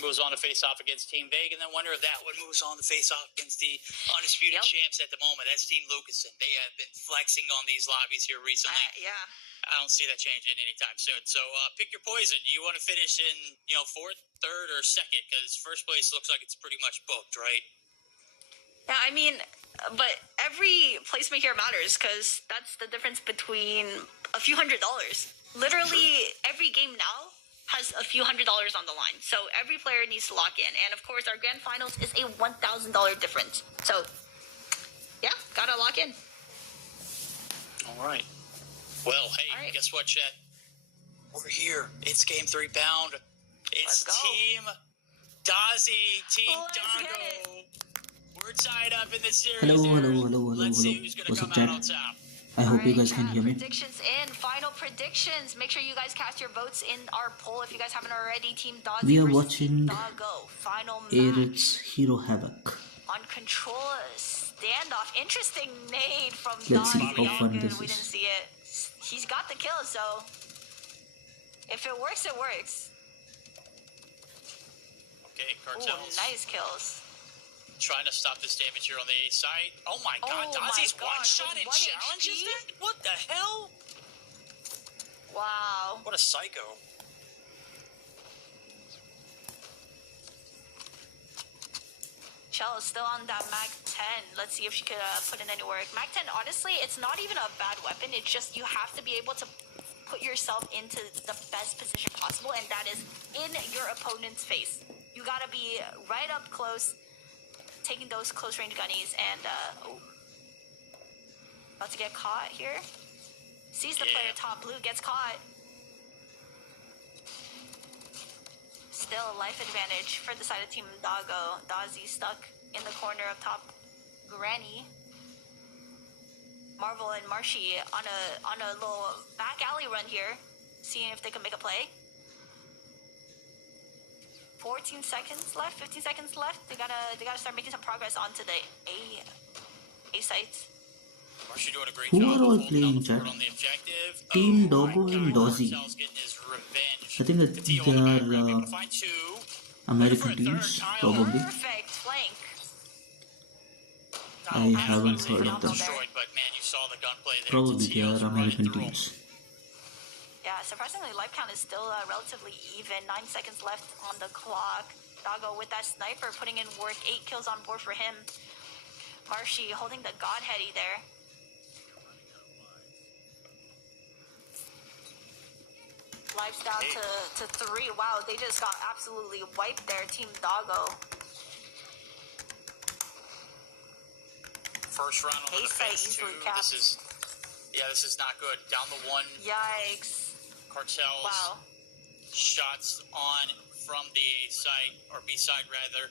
one moves on to face off against Team Veg, and then wonder if that one moves on to face off against the undisputed champs at the moment. That's Team Lucasen. They have been flexing on these lobbies here recently. I don't see that changing anytime soon. So pick your poison. Do you want to finish in, fourth, third, or second? Because first place looks like it's pretty much booked, right? Yeah, I mean, but every placement here matters because that's the difference between a few $100s. Literally, every game now has a few $100s on the line. So every player needs to lock in. And of course, our grand finals is a $1,000 difference. So, yeah, gotta lock in. All right. Well, hey, guess what, Chet? We're here. It's Game 3 Bound. It's Team Dazzy, Team Dago. We're tied up in the series. Hello. Let's see who's going to come out on top. I hope you guys can hear me. Predictions in. Final predictions. Make sure you guys cast your votes in our poll if you guys haven't already. Team Dazzy We are versus watching Dago. Final match. Aerith's Hero Havoc. On control standoff. Interesting nade from Let's see Dazzy. how fun this We didn't is. see it. He's got the kill, so if it works, it works. Okay, Cartels. Ooh, nice kills. Trying to stop this damage here on the A side. Oh my god, Dazzy's one-shot in challenges there? What the hell? Wow. What a psycho. Chell is still on that Mag 10. Let's see if she could put in any work. Mag 10, honestly, it's not even a bad weapon. It's just you have to be able to put yourself into the best position possible, and that is in your opponent's face. You gotta be right up close, taking those close range gunnies, and about to get caught here. Sees the player top blue, gets caught. Still life advantage for the side of Team Dago. Dazzy stuck in the corner of top Granny. Marvel and Marshy on a little back alley run here, seeing if they can make a play. 14 seconds left, 15 seconds left. They gotta start making some progress onto the A sites. Marshy doing a great Who job are all of holding playing, down the fort chat? on the objective. Team Oh Dago my and God, Dazzy. Cartel's getting his revenge. I think that The T they on the back are row, able to find two. American Looking for a teams, third, Kyle. probably. Perfect flank. I haven't heard of them. Destroyed, but man, you saw the gunplay there. Probably they Tio's are running American through 'em. teams. Yeah, surprisingly, life count is still relatively even. 9 seconds left on the clock. Dago with that sniper putting in work. 8 kills on board for him. Marshy holding the godheady there. Life's down to 3. Wow, they just got absolutely wiped there, Team Dago. First round on the defense too. This is not good. Down the one. Yikes. Cartels. Shots on from the A side, or B side rather.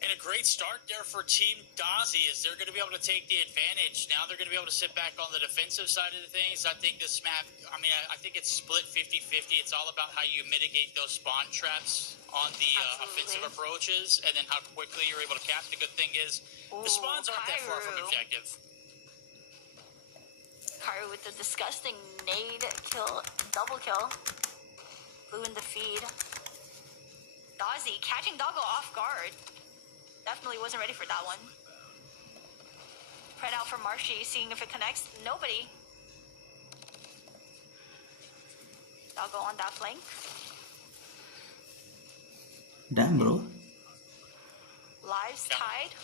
And a great start there for Team Dazzy as they're going to be able to take the advantage. Now they're going to be able to sit back on the defensive side of the things. I think this map, I think it's split 50-50. It's all about how you mitigate those spawn traps on the offensive approaches and then how quickly you're able to cap. The good thing is the spawns aren't that far from the objective. Karu with the disgusting nade kill, double kill. Blue in the feed. Dazzy catching Dago off guard. Definitely wasn't ready for that one. Spread out for Marshy, seeing if it connects. Nobody. Dago on that flank. Damn, bro. Lives tied.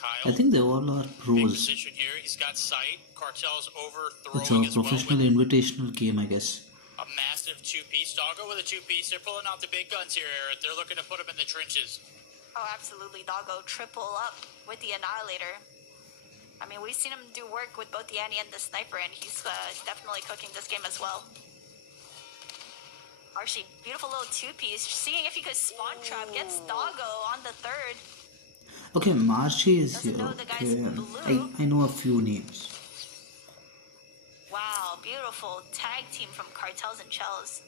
Kyle. I think they all are pros. Position here. He's got sight. Cartel's It's overthrowing a as well. professional invitational game, I guess. A massive two-piece. Dago with a two-piece. They're pulling out the big guns here, Aerith. They're looking to put them in the trenches. Oh, absolutely. Dago triple up with the Annihilator. I mean, we've seen him do work with both the Annie and the Sniper, and he's definitely cooking this game as well. Archie, beautiful little two-piece. Seeing if he could spawn trap. Gets Dago on the third. Okay, Marshy is here. Doesn't know the guy's blue. I know a few names. Wow, beautiful tag team from Cartels and Shells.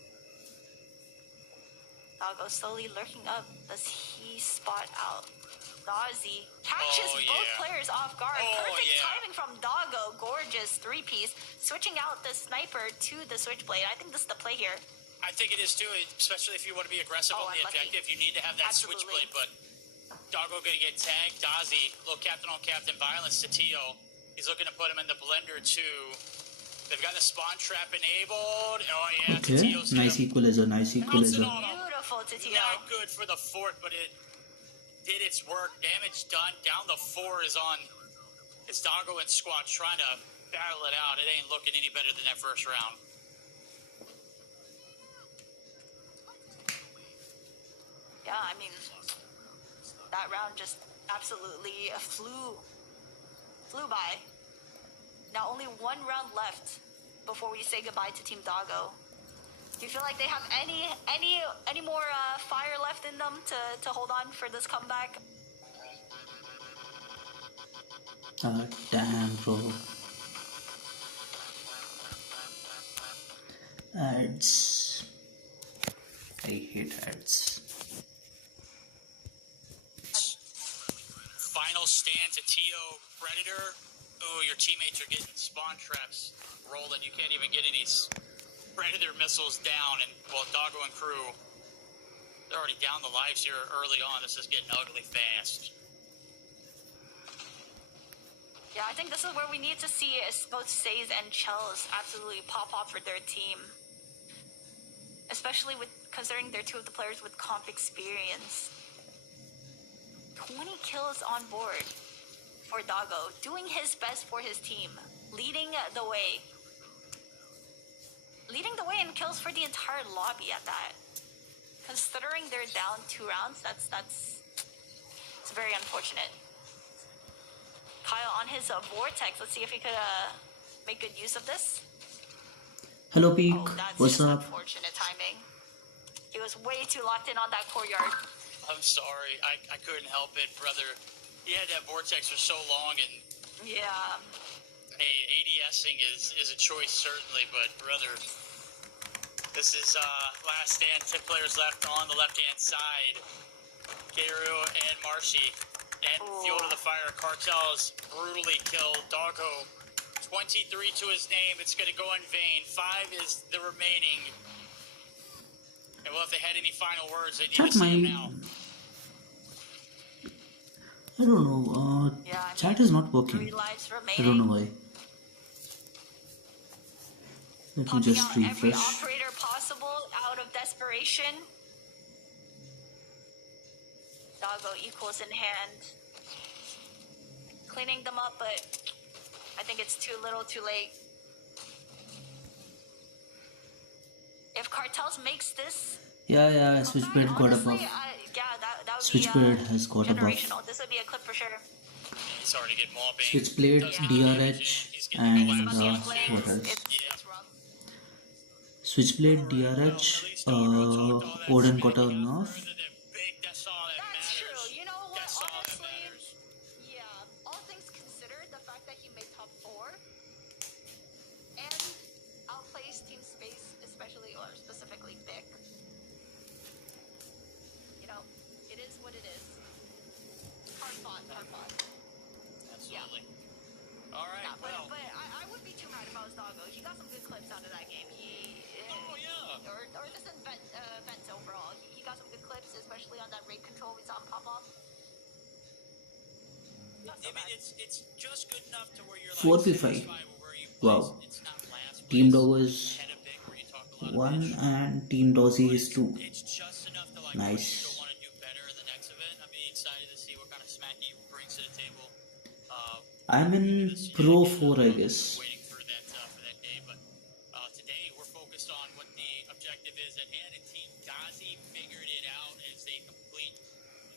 Dago slowly lurking up. Does he spot out? Dazzy catches both players off guard. Perfect timing from Dago. Gorgeous three-piece. Switching out the sniper to the switchblade. I think this is the play here. I think it is too, especially if you want to be aggressive on the unlucky. objective. You need to have that Absolutely. switchblade, but Doggo gonna get tagged. Dazi, little captain on captain violence to Tio. He's looking to put him in the blender too. They've got the spawn trap enabled. Oh yeah, Okay, Tio's nice equalizer, nice equalizer. Beautiful to Tio. Not good for the fort, but it did its work. Damage done. Down the 4 is on. It's Doggo and squad trying to battle it out. It ain't looking any better than that first round. Yeah, I mean, that round just absolutely flew by. Now only one round left before we say goodbye to Team Doggo. Do you feel like they have any more fire left in them to hold on for this comeback? Damn, bro. Ads. I hate ads. Final stand to Tio Predator. Oh, your teammates are getting spawn traps rolling. You can't even get any Predator missiles down. And, well, Doggo and crew, they're already down the lives here early on. This is getting ugly fast. Yeah, I think this is where we need to see both Says and Chels absolutely pop off for their team. Especially considering they're two of the players with comp experience. 20 kills on board for Doggo, doing his best for his team, leading the way. Leading the way in kills for the entire lobby at that. Considering they're down 2 rounds, it's very unfortunate. Kyle on his vortex, let's see if he could make good use of this. Hello, Peak. Oh, that's What's just up? unfortunate timing. He was way too locked in on that courtyard. I'm sorry. I couldn't help it, brother. He had that vortex for so long, and Yeah. hey, ADSing is a choice, certainly, but brother, this is last stand, 10 players left on the left-hand side. Garu and Marshy. And Fuel to the Fire Cartels brutally killed Doggo. 23 to his name. It's going to go in vain. 5 is the remaining. And well, if they had any final words, they need Chat to say them now. I don't know. Yeah, I mean, Chat is not 3 working. lives I remaining. don't know why. Let me Popping just out every refresh. operator possible out of desperation. Doggo equals in hand. Cleaning them up, but I think it's too little too late. If Cartels makes this, Yeah, Switchblade got a honestly, buff. yeah, that would Switchblade be has got a buff. generational. This would be a clip for sure. He's already getting mobbing. Switchblade, Doesn't DRH, get damage. He's getting and the About the collapse. inflames, what else? it's rough. Switchblade, DRH, Odin got a nerf. That's all that That's matters. true. You know what? That's all that Honestly, matters. yeah. All things considered, the fact that he made top 4 and outplays Team Space, especially or specifically Vic. You know, it is what it is. Hard fought. Absolutely. All right. Yeah, Well. but I would be too mad if I was Doggo. He got some good clips out of that game. Oh yeah. Or just events overall. He got some good clips, especially on that raid control we saw him pop off. Not so I mean, bad. it's just good enough to where you're like 4v5. satisfied with where you Wow. placed. It's not last Team place, Doggo is head of big where you talk a lot of 1 bitch. and Team Dozzy is 2. It's just enough to like Nice. push you to want to do better in the next event. I'd be excited to see what kind of smack he brings to the table. I'm in Pro 4, I guess. Waiting for that day, but today we're focused on what the objective is at hand, and Team Gazi figured it out as they complete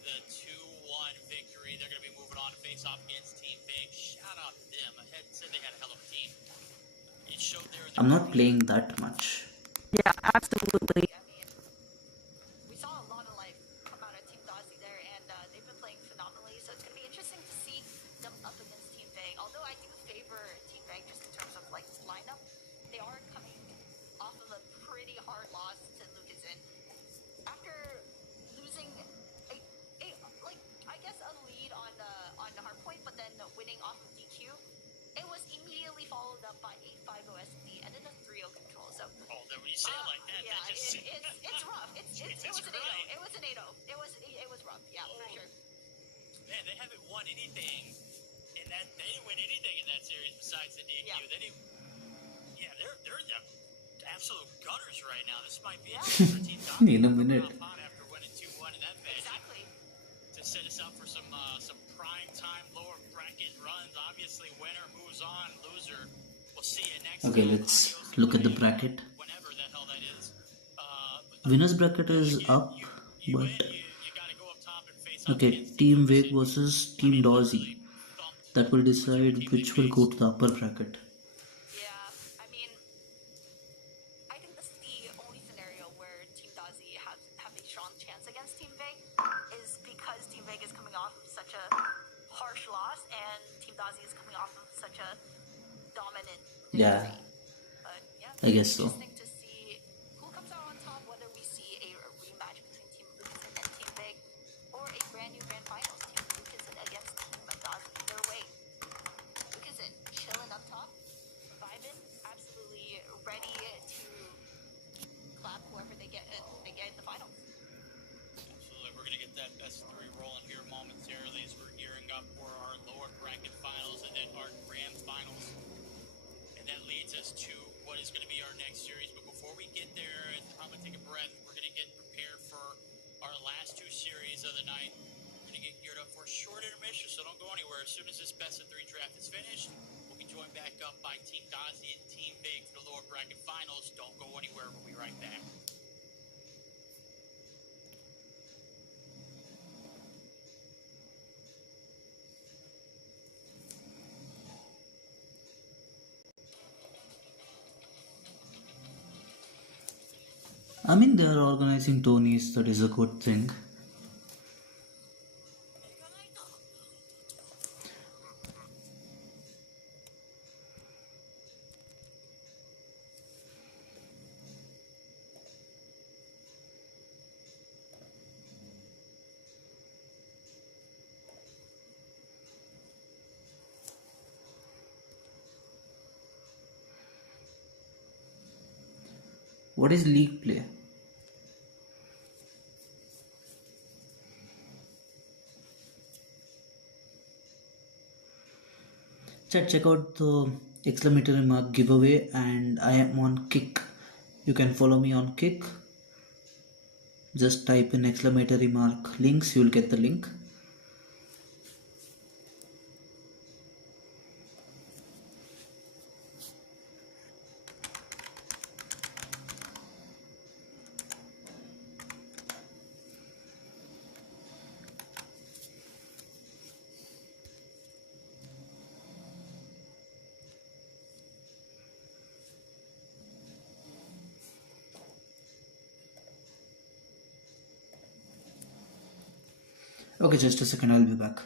the 2-1 victory. They're going to be moving on to face off against Team Big. Shout out to them. I had said they had a hell of a team. It showed there in the I'm not playing that much. Yeah, absolutely. I mean, we saw a lot of life come out of Team Dozzy there, and they've been playing phenomenally. So it's going to be interesting to see them up against Team Big. Although I do favor Team Big just in terms of like lineup, they are coming off of a pretty hard loss to Lucasen after losing a like I guess a lead on hardpoint, but then winning off of DQ. It was immediately followed up by a 5-0 SD and then a 3-0 control. So Oh, then when you say it like that, Yeah, that just it's rough. It was an 8-0. right. It was an 8-0. It was rough. Yeah, for sure. Man, they haven't won anything in that. They didn't win anything in that series besides the DQ. Yeah. They didn't. Yeah, they're the absolute gunners right now. This might be a chance for Team Dom In a minute. after winning 2-1 in that fashion. Exactly. To set us up for some prime time lower bracket runs. Obviously, winner moves on. Loser, we'll see you next Okay, time. let's look at the bracket. Whenever the hell that is. Winners bracket is up, You but win, you got to go up top and face off okay, against Team Dom. Wake versus Team Dawsey. That will decide which will go to the upper bracket. Yeah, I mean, I think this is the only scenario where Team Dazi have a strong chance against Team Veg is because Team Veg is coming off of such a harsh loss and Team Dazi is coming off of such a dominant victory. Yeah, But yeah, I guess so. interesting to see who comes out on top, whether we see a rematch between Team Lucasen and Team Veg or a brand new grand finals, Team Lucasen against Team Dazi. Either way, Lucasen chilling up top, vibing, absolutely ready to clap whoever they get in the finals. Absolutely. We're going to get that best three rolling here momentarily as we're gearing up for our lower bracket finals and then our grand finals. And that leads us to what is going to be our next series. But before we get there, I'm going to take a breath. We're going to get prepared for our last two series of the night. We're going to get geared up for a short intermission, so don't go anywhere. As soon as this best of three draft is finished, we'll be joined back up by Team Dazi and Team Big for the lower bracket finals. Don't go anywhere. We'll be right back. I mean, they are organizing Tony's, that is a good thing. What is league play? Chat, check out the exclamatory mark giveaway, and I am on Kick. You can follow me on Kick. Just type in exclamatory mark links, you will get the link. Okay, just a second, I'll be back.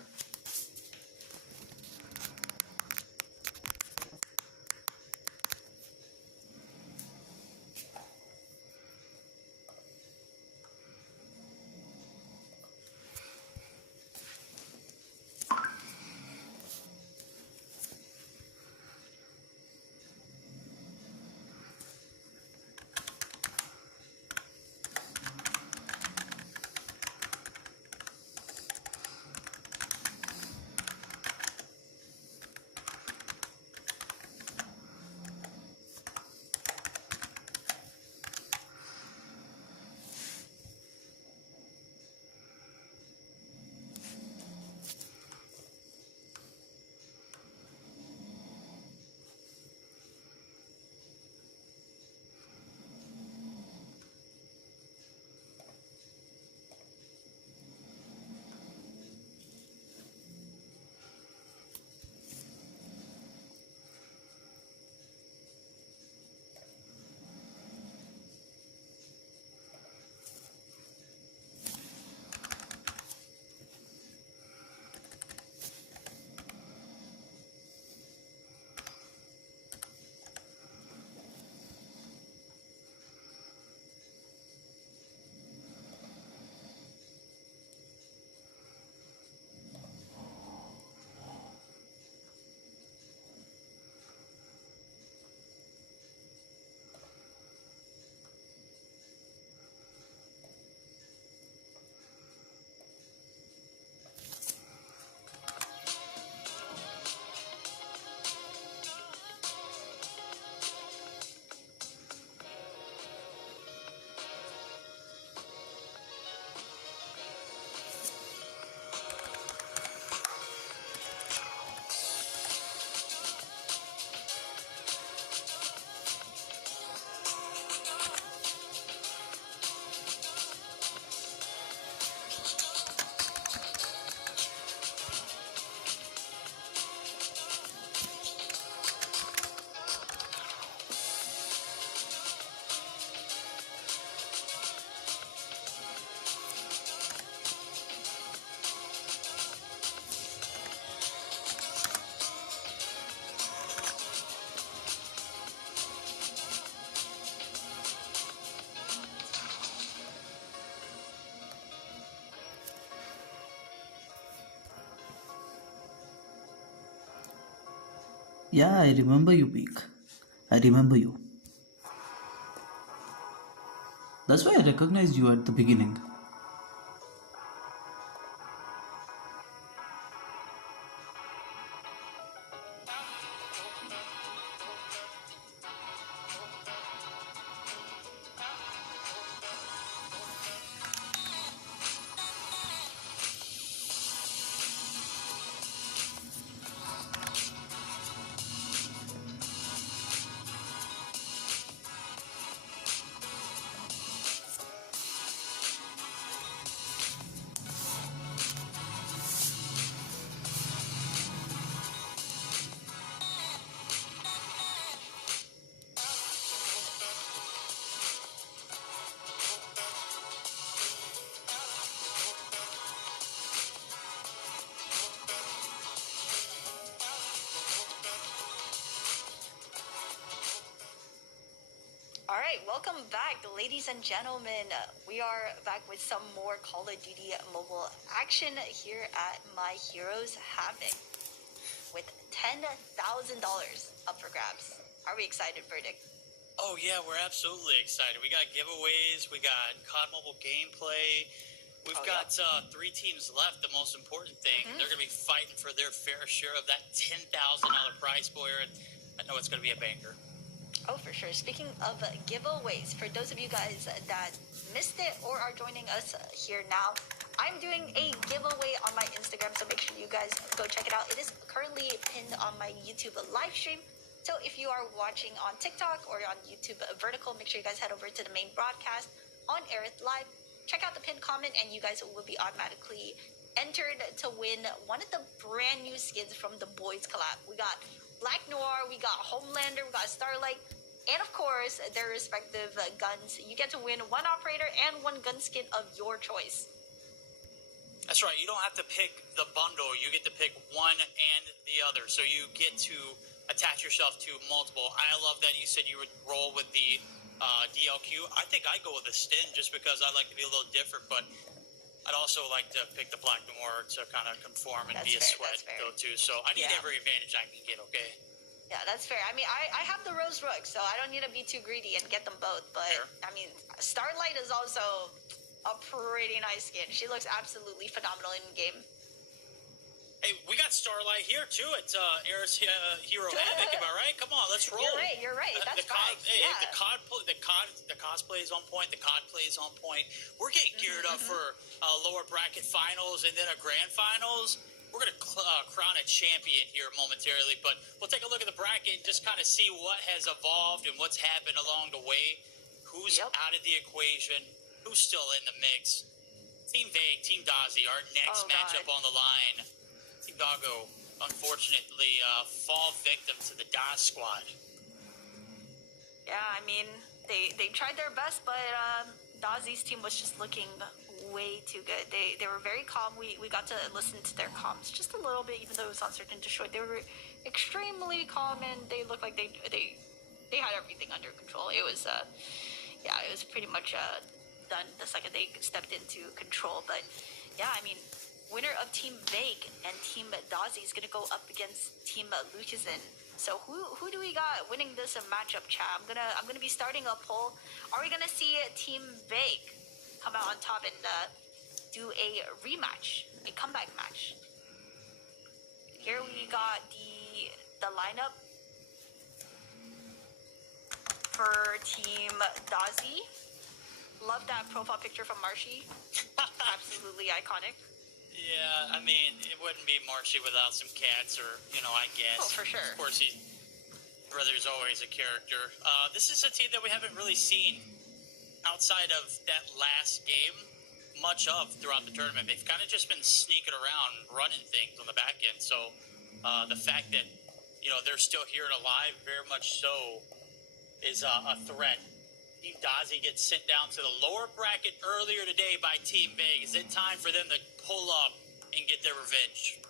Yeah, I remember you, Peak. I remember you. That's why I recognized you at the beginning. All right, welcome back, ladies and gentlemen. We are back with some more Call of Duty mobile action here at My Heroes Havoc with $10,000 up for grabs. Are we excited, Verdict? Oh yeah, we're absolutely excited. We got giveaways, we got COD Mobile gameplay. We've got 3 teams left. The most important thing, they're going to be fighting for their fair share of that $10,000 prize pool. I know it's going to be a banger. Oh, for sure. Speaking of giveaways, for those of you guys that missed it or are joining us here now, I'm doing a giveaway on my Instagram, so make sure you guys go check it out. It is currently pinned on my YouTube live stream. So if you are watching on TikTok or on YouTube Vertical, make sure you guys head over to the main broadcast on Aerith Live. Check out the pinned comment, and you guys will be automatically entered to win one of the brand new skins from the Boys collab. We got Black Noir, we got Homelander, we got Starlight, and of course, their respective guns. You get to win one operator and one gun skin of your choice. That's right. You don't have to pick the bundle. You get to pick one and the other. So you get to attach yourself to multiple. I love that you said you would roll with the DLQ. I think I go with the Stin just because I like to be a little different, but I'd also like to pick the Black Noir to kind of conform and be a sweat though too. So I need every advantage I can get, okay? Yeah, that's fair. I mean, I have the Rose Rook, so I don't need to be too greedy and get them both. But, I mean, Starlight is also a pretty nice skin. She looks absolutely phenomenal in game. Hey, we got Starlight here, too. It's Aerith's Hero Havoc, am I right? Come on, let's roll. You're right. That's right. The cosplay is on point. The COD play is on point. We're getting geared up for lower bracket finals and then a grand finals. We're going to crown a champion here momentarily, but we'll take a look at the bracket and just kind of see what has evolved and what's happened along the way. Who's out of the equation? Who's still in the mix? Team Vague, Team Dazi, our next matchup on the line. Team Doggo, unfortunately, fall victim to the DAS squad. Yeah, I mean, they tried their best, but Dazi's team was just looking way too good. They were very calm. We got to listen to their comms just a little bit, even though it was uncertain to short. They were extremely calm, and they looked like they had everything under control. It was it was pretty much done the second they stepped into control. But yeah, I mean, winner of Team Vague and Team Dazi is gonna go up against Team Lucazin. So who do we got winning this matchup, chat? I'm gonna be starting a poll. Are we gonna see Team Vague come out on top and do a rematch, a comeback match? Here we got the lineup for Team Dazi. Love that profile picture from Marshy. Absolutely iconic. Yeah, I mean, it wouldn't be Marshy without some cats, or, I guess. Oh, for sure. Of course, brother's always a character. This is a team that we haven't really seen outside of that last game much of throughout the tournament. They've kind of just been sneaking around, running things on the back end. So the fact that, they're still here and alive, very much so, is a threat. Team Dazi gets sent down to the lower bracket earlier today by Team Vague. Is it time for them to pull up and get their revenge?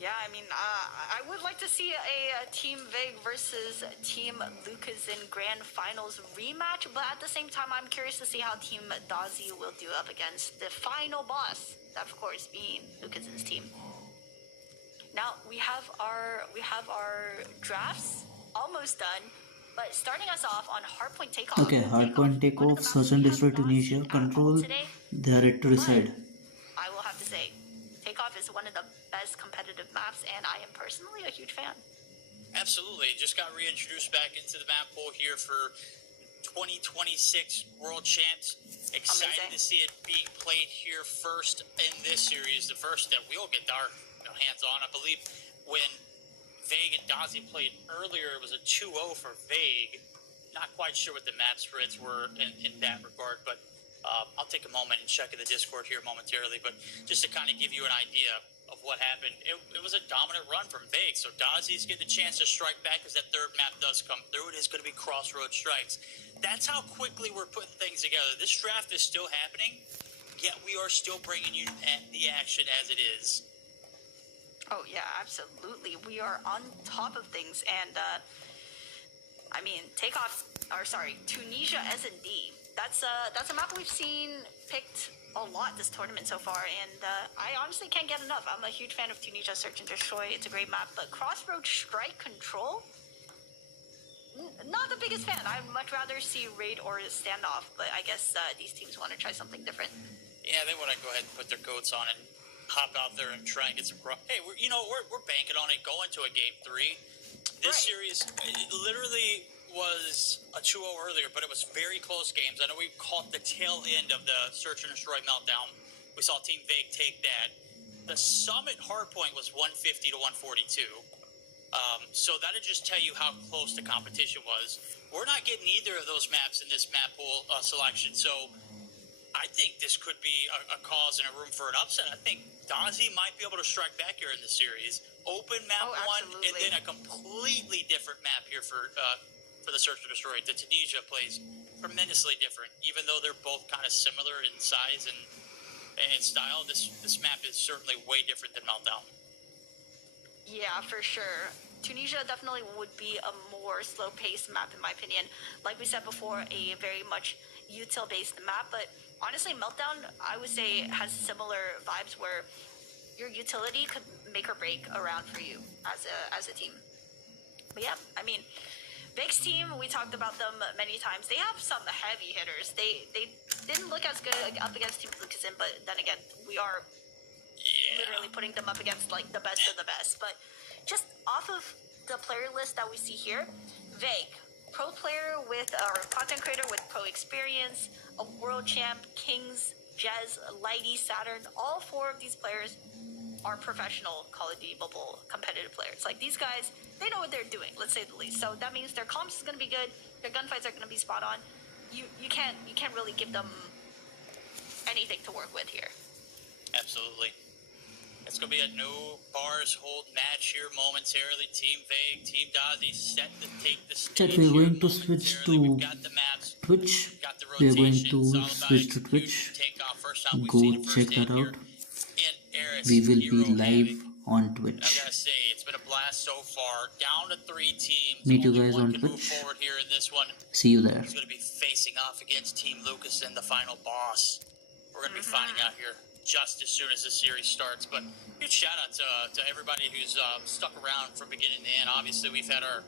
Yeah, I mean, I would like to see a Team Vague versus Team Lucas in Grand Finals rematch, but at the same time, I'm curious to see how Team Dazi will do up against the final boss, that of course being Lucas's team. Now we have our drafts almost done, but starting us off on Hardpoint Takeoff. Okay, hardpoint takeoff, search and destroy Tunisia, control, they are yet to decide. I will have to say, Takeoff is one of the best competitive maps, and I am personally a huge fan. Absolutely. Just got reintroduced back into the map pool here for 2026 World Champs. Excited Amazing to see it being played here first in this series. The first that we'll get our hands on. I believe when Vague and Dazi played earlier, it was a 2-0 for Vague. Not quite sure what the map spreads were in that regard, but I'll take a moment and check in the Discord here momentarily. But just to kind of give you an idea of what happened, it was a dominant run from Vague. So Dazi's getting a chance to strike back as that third map does come through. It is going to be Crossroads Strikes. That's how quickly we're putting things together. This draft is still happening, yet we are still bringing you the action as it is. Oh yeah, absolutely. We are on top of things, and I mean, Tunisia S&D. That's a map we've seen picked a lot this tournament so far, and I honestly can't get enough. I'm a huge fan of Tunisia Search and Destroy. It's a great map, but Crossroads Strike Control, not the biggest fan. I'd much rather see Raid or Standoff, but I guess these teams want to try something different. Yeah, they want to go ahead and put their coats on and hop out there and try and get some. Hey, we're banking on it going to a game 3. This series literally was a 2-0 earlier, but it was very close games. I know we caught the tail end of the Search and Destroy meltdown. We saw Team Vague take that. The Summit hardpoint was 150 to 142. So that'll just tell you how close the competition was. We're not getting either of those maps in this map pool selection, so I think this could be a cause and a room for an upset. I think Dazi might be able to strike back here in this series. Open map 1, and then a completely different map here for the Search and Destroy. The Tunisia plays tremendously different, even though they're both kind of similar in size and style. This map is certainly way different than Meltdown. Yeah, for sure. Tunisia definitely would be a more slow-paced map, in my opinion. Like we said before, a very much util-based map, but honestly, Meltdown, I would say, has similar vibes where your utility could make or break around for you as a team. But yeah, I mean, Vague's team, we talked about them many times. They have some heavy hitters. They didn't look as good up against Team Lucasen, but then again, we are literally putting them up against like the best of the best. But just off of the player list that we see here, Vague, pro player with, or content creator with pro experience, a world champ, Kings, Jez, Lighty, Saturn, all 4 of these players are professional Call of Duty Mobile competitive players. Like, these guys, they know what they're doing, let's say the least. So that means their comps is going to be good, their gunfights are going to be spot on. You can't really give them anything to work with here. Absolutely. It's going to be a no bars hold match here momentarily. Team Vague, Team Dazi set to take the stage. Chat, we're going to switch to We've got the maps, Twitch. got the We're going rotations, to all about switch to Twitch. Go check that out. We will be live on Twitch. I gotta say, it's been a blast so far. Down to 3 teams. Meet you Only guys one on can move Twitch. forward here in this one. See you there. He's going to be facing off against Team Lucas in the final boss. We're going to be finding out here just as soon as the series starts. But huge shout out to everybody who's stuck around from beginning to end. Obviously, we've had our